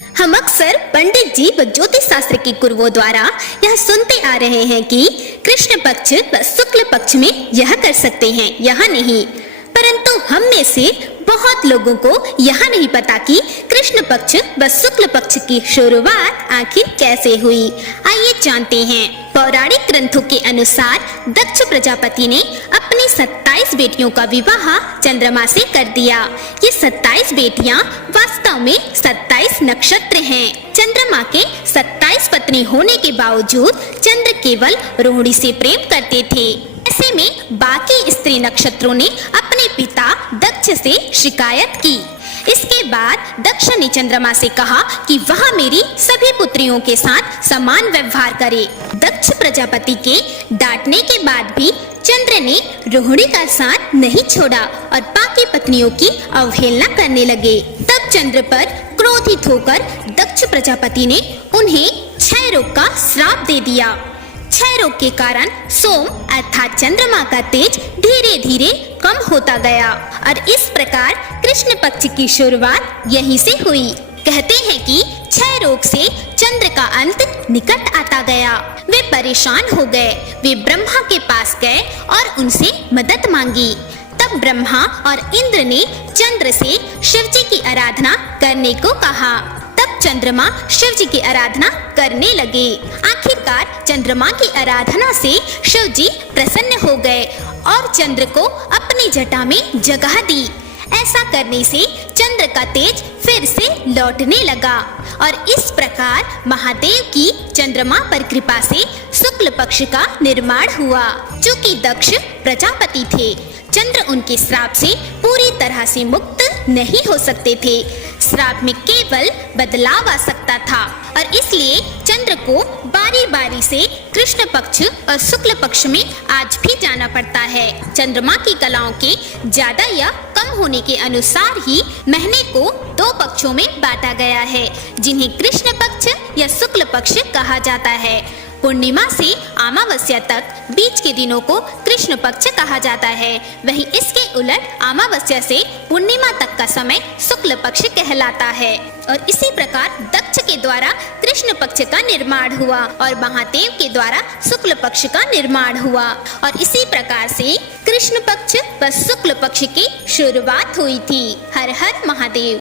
हम अक्सर पंडित जी व ज्योतिष शास्त्र के गुरुओं द्वारा यह सुनते आ रहे हैं कि कृष्ण पक्ष व शुक्ल पक्ष में यह कर सकते हैं, यह नहीं। परंतु हम में से बहुत लोगों को यह नहीं पता कि कृष्ण पक्ष व शुक्ल पक्ष की शुरुआत आखिर कैसे हुई। आइए जानते हैं। पौराणिक ग्रंथों के अनुसार दक्ष प्रजापति ने अपनी 27 बेटियों का विवाह चंद्रमा से कर दिया। ये 27 बेटियां वास्तव में 27 नक्षत्र हैं। चंद्रमा के 27 पत्नी होने के बावजूद चंद्र केवल रोहिणी से प्रेम करते थे। ऐसे में बाकी स्त्री नक्षत्रों ने अपने पिता दक्ष से शिकायत की। इसके बाद दक्ष ने चंद्रमा से कहा कि वह मेरी सभी पुत्रियों के साथ समान व्यवहार करे। दक्ष प्रजापति के डांटने के बाद भी चंद्र ने रोहिणी का साथ नहीं छोड़ा और बाकी पत्नियों की अवहेलना करने लगे। तब चंद्र पर क्रोधित होकर दक्ष प्रजापति ने उन्हें क्षय रोग का श्राप दे दिया। क्षय रोग के कारण सोम अर्थात चंद्रमा का तेज धीरे धीरे कम होता गया और इस प्रकार कृष्ण पक्ष की शुरुआत यहीं से हुई। कहते हैं कि क्षय रोग से चंद्र का अंत निकट आता गया। वे परेशान हो गए। वे ब्रह्मा के पास गए और उनसे मदद मांगी। तब ब्रह्मा और इंद्र ने चंद्र से शिव जी की आराधना करने को कहा। तब चंद्रमा शिव जी की आराधना करने लगे। आखिरकार चंद्रमा की आराधना से शिव जी प्रसन्न हो गए और चंद्र को अपनी जटा में जगह दी। ऐसा करने से चंद्र का तेज फिर से लौटने लगा और इस प्रकार महादेव की चंद्रमा पर कृपा से शुक्ल पक्ष का निर्माण हुआ। चूंकि दक्ष प्रजापति थे, चंद्र उनके श्राप से पूरी तरह से मुक्त नहीं हो सकते थे। श्राप में केवल बदलाव आ सकता था और इसलिए चंद्र को बारी बारी से कृष्ण पक्ष और शुक्ल पक्ष में आज भी जाना पड़ता है। चंद्रमा की कलाओं के ज्यादा या कम होने के अनुसार ही महीने को 2 पक्षों में बांटा गया है, जिन्हें कृष्ण पक्ष या शुक्ल पक्ष कहा जाता है। पूर्णिमा से अमावस्या तक बीच के दिनों को कृष्ण पक्ष कहा जाता है। वहीं इसके उलट अमावस्या से पूर्णिमा तक का समय शुक्ल पक्ष कहलाता है। और इसी प्रकार दक्ष के द्वारा कृष्ण पक्ष का निर्माण हुआ और महादेव के द्वारा शुक्ल पक्ष का निर्माण हुआ और इसी प्रकार से कृष्ण पक्ष व शुक्ल पक्ष की शुरुआत हुई थी। हर हर महादेव।